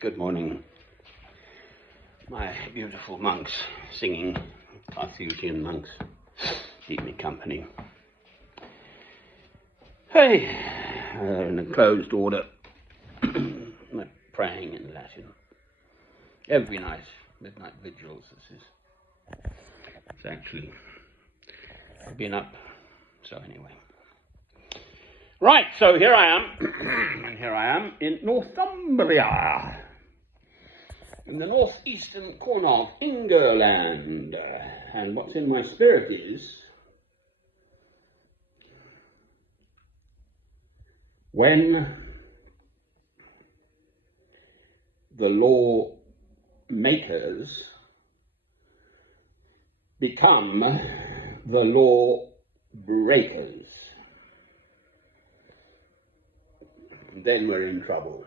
Good morning, my beautiful monks singing, Carthusian monks, keep me company. Hey, in a closed order, praying in Latin. Every night, midnight vigils, this is. It's actually, I've been up, so anyway. Right, so here I am, and here I am in Northumbria, in the northeastern corner of England, and what's in my spirit is, when the law makers become the law breakers, then we're in trouble.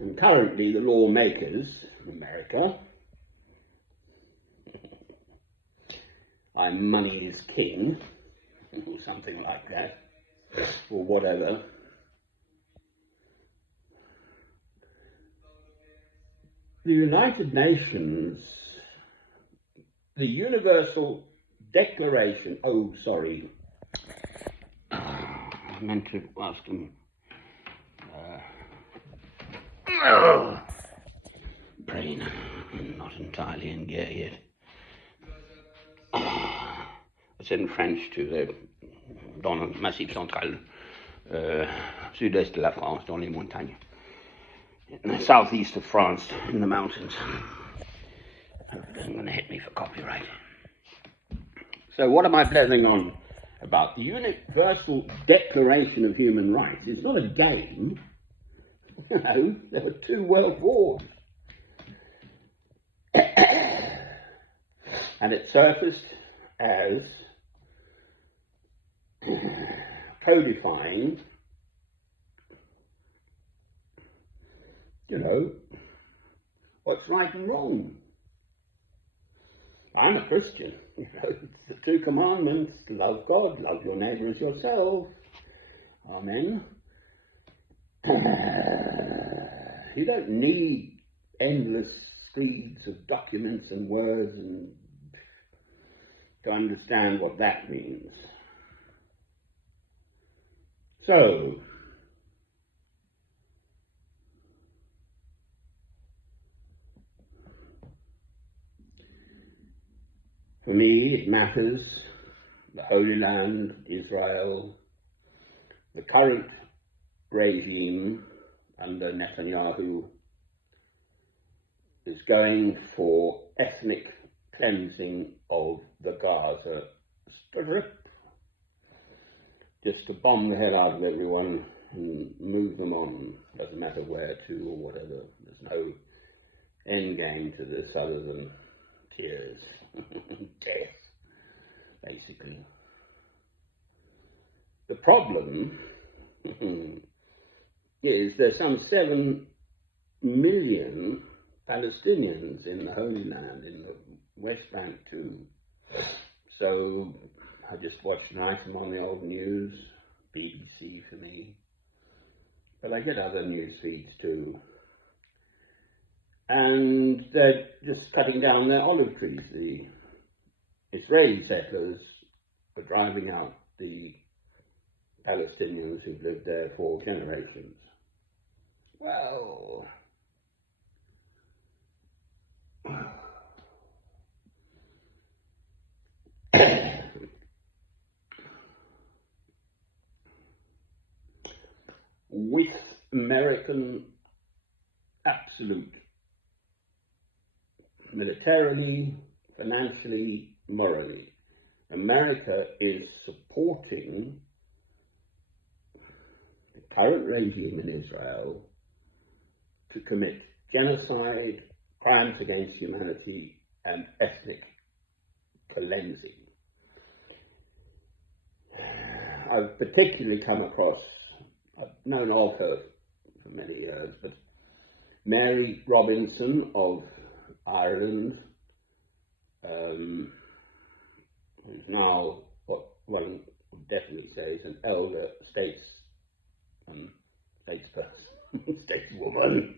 And currently the lawmakers in America, I'm money is king, or something like that, or whatever. The United Nations, the Universal Declaration, I meant to ask them. Brain, not entirely in gear yet. It's in French to the dans le Massif central, sud-est de la France, dans les montagnes. In the southeast of France, in the mountains. They're going to hit me for copyright. So what am I blathering on about? The Universal Declaration of Human Rights. It's not a game. No, there were 2 world wars. And it surfaced as codifying, what's right and wrong. I'm a Christian, it's the 2 commandments, love God, love your neighbour as yourself. Amen. You don't need endless screeds of documents and words and to understand what that means. So, for me, it matters the Holy Land, Israel, the current regime under Netanyahu is going for ethnic cleansing of the Gaza Strip, just to bomb the hell out of everyone and move them on, doesn't matter where to or whatever. There's no end game to this other than tears, death, basically. The problem is there's some 7 million Palestinians in the Holy Land, in the West Bank too. So I just watched an item on the old news, BBC for me, but I get other news feeds too. And they're just cutting down their olive trees. The Israeli settlers are driving out the Palestinians who've lived there for generations. Well, with American absolute, militarily, financially, morally, America is supporting the current regime in Israel to commit genocide, crimes against humanity, and ethnic cleansing. I've particularly come across, I've known of her for many years, but Mary Robinson of Ireland, who's now what one would definitely say is an elder stateswoman everyone.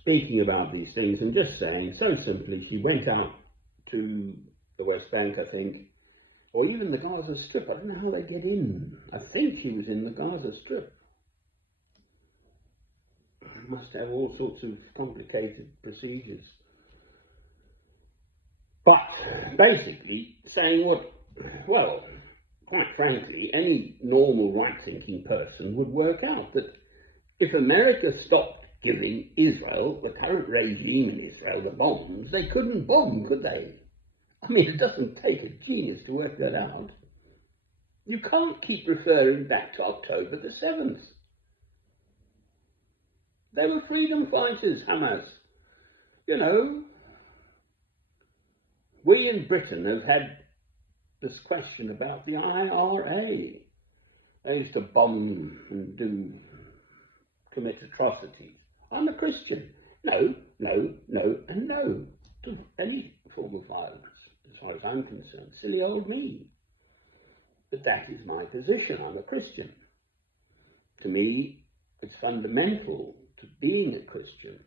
Speaking about these things and just saying, so simply, she went out to the West Bank, I think, or even the Gaza Strip. I don't know how they get in. I think she was in the Gaza Strip. Must have all sorts of complicated procedures. But basically saying what, well, quite frankly, any normal right-thinking person would work out that if America stopped giving Israel, the current regime in Israel, the bombs, they couldn't bomb, could they? I mean, it doesn't take a genius to work that out. You can't keep referring back to October the 7th. They were freedom fighters, Hamas. You know, we in Britain have had this question about the IRA. They used to bomb and commit atrocities. I'm a Christian. No, no, no, and no to any form of violence, as far as I'm concerned. Silly old me. But that is my position. I'm a Christian. To me, it's fundamental to being a Christian.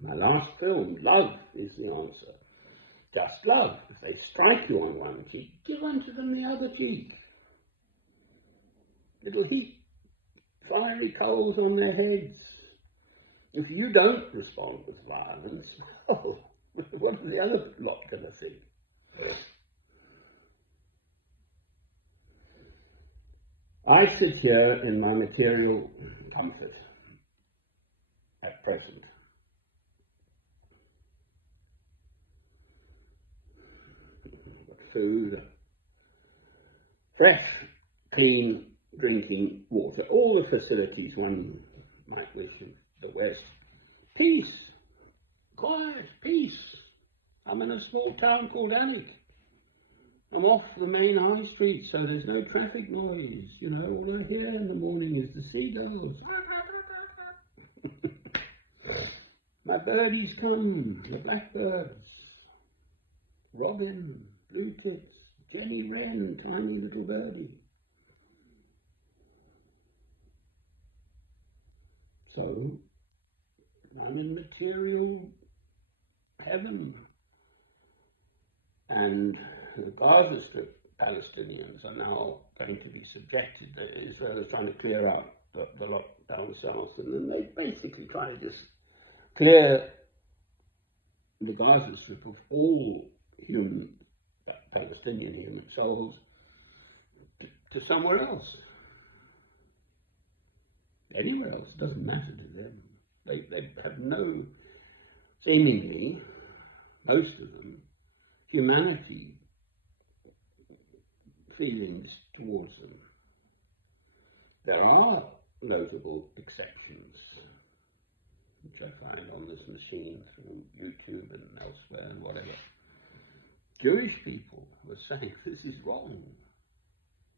My last film, Love, is the answer. Just love. If they strike you on one cheek, give unto them the other cheek. It'll heap fiery coals on their heads. If you don't respond with violence, well, what are the other lot going to think? I sit here in my material comfort at present. Food, fresh, clean drinking water, all the facilities one might wish in the West. Peace, quiet, peace. I'm in a small town called Alnwick. I'm off the main high street, so there's no traffic noise. You know, all I hear in the morning is the seagulls. My birdies come, the blackbirds, robin, blue tits, Jenny Wren, tiny little birdie. So, I'm in material heaven. And the Gaza Strip Palestinians are now going to be subjected. Israel is trying to clear out the lot down south, and then they basically try to just clear the Gaza Strip of all Palestinian human souls to somewhere else. Anywhere else, it doesn't matter to them. They have no, seemingly, most of them, humanity feelings towards them. There are notable exceptions, which I find on this machine through YouTube and elsewhere and whatever. Jewish people were saying this is wrong.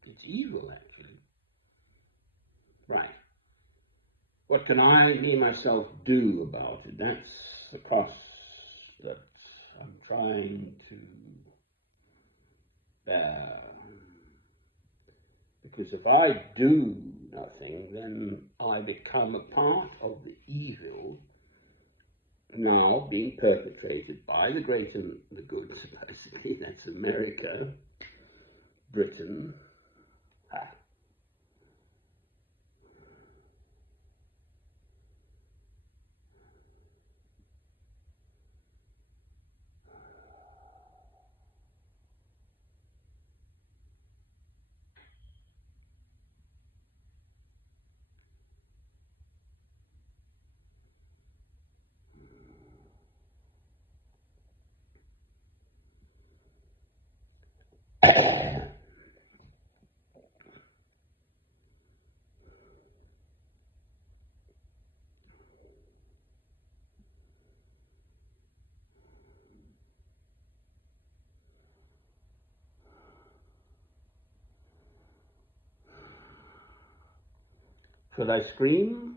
It's evil, actually. Right. What can me myself, do about it? That's the cross that I'm trying to bear. Because if I do nothing, then I become a part of the evil now being perpetrated by the great and the good, supposedly. That's America, Britain. Should I scream?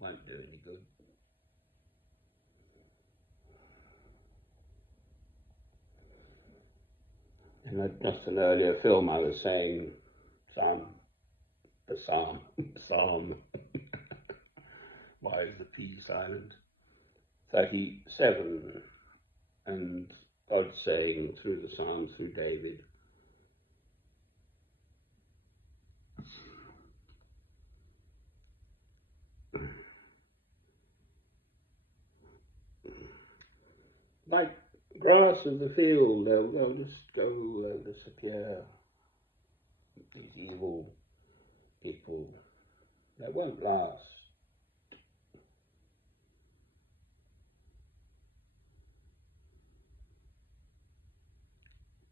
Won't do any good. just an earlier film I was saying, Psalm, why is the P silent? 37, and God saying through the Psalms, through David, like grass of the field, they'll just go, they'll disappear. These evil people, they won't last.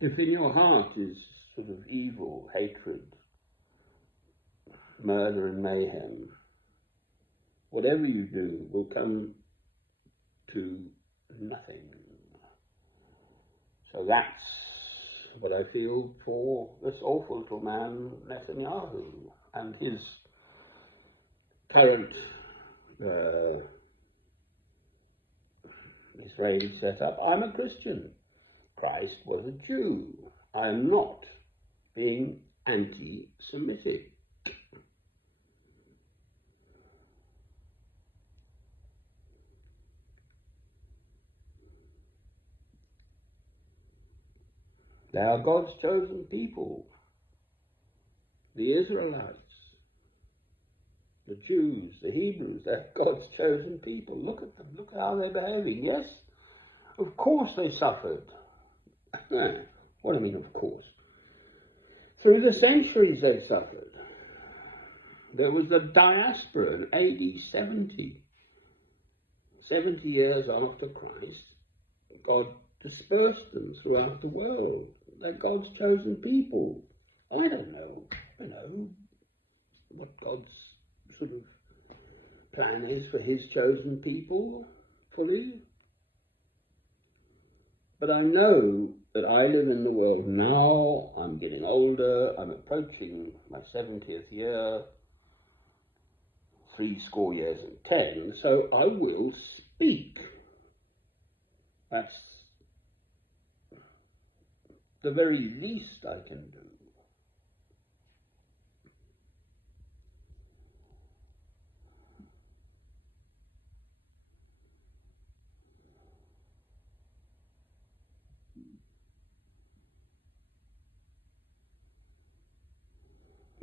If in your heart is sort of evil, hatred, murder and mayhem, whatever you do will come to nothing. So that's what I feel for this awful little man, Netanyahu, and his current Israeli setup. I'm a Christian. Christ was a Jew. I am not being anti-Semitic. They are God's chosen people. The Israelites, the Jews, the Hebrews, they're God's chosen people. Look at them. Look at how they're behaving. Yes, of course they suffered. What do I mean, of course? Through the centuries they suffered. There was the diaspora in AD 70. 70 years after Christ, God dispersed them throughout the world. They're God's chosen people. I don't know what God's sort of plan is for his chosen people fully. But I know that I live in the world now. I'm getting older. I'm approaching my 70th year, 70 years and 10. So I will speak. That's the very least I can do.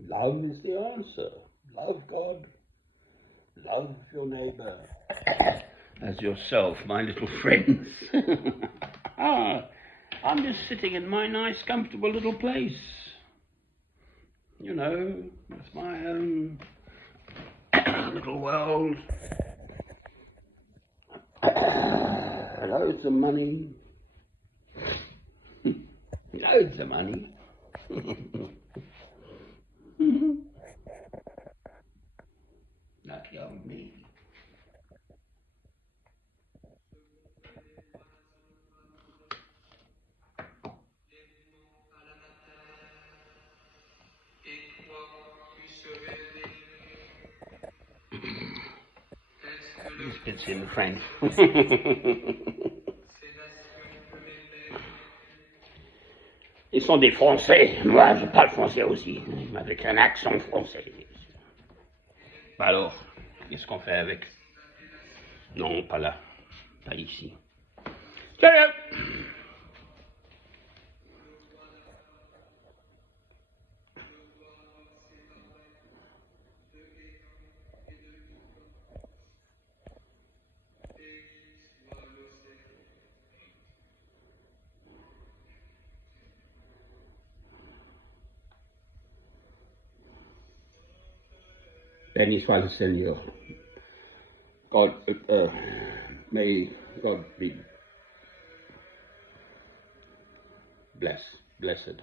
Love is the answer. Love God. Love your neighbour as yourself, my little friends. I'm just sitting in my nice, comfortable little place. You know, with my own little world. Loads of money. Loads of money. Lucky old me. This bit's in French. Ils sont des Français. Moi, je parle français aussi, avec un accent français. Bah alors, qu'est-ce qu'on fait avec? Non, pas là. Pas ici. Ciao! Béni soit le Seigneur. God, may God be blessed.